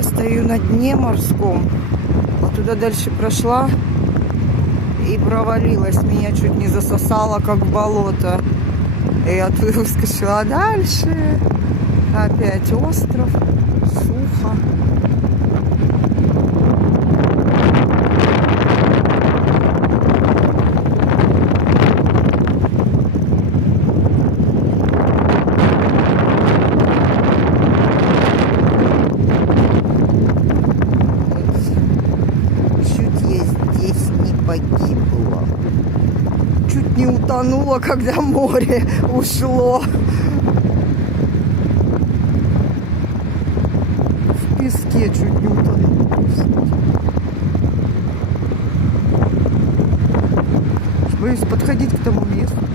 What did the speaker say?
Я стою на дне морском, а туда дальше прошла и провалилась. Меня чуть не засосало, как в болото. И я оттуда выскочила дальше. Опять остров, сухо. Погибла. Чуть не утонула, когда море ушло. В песке чуть не утонула. Боюсь подходить к тому месту.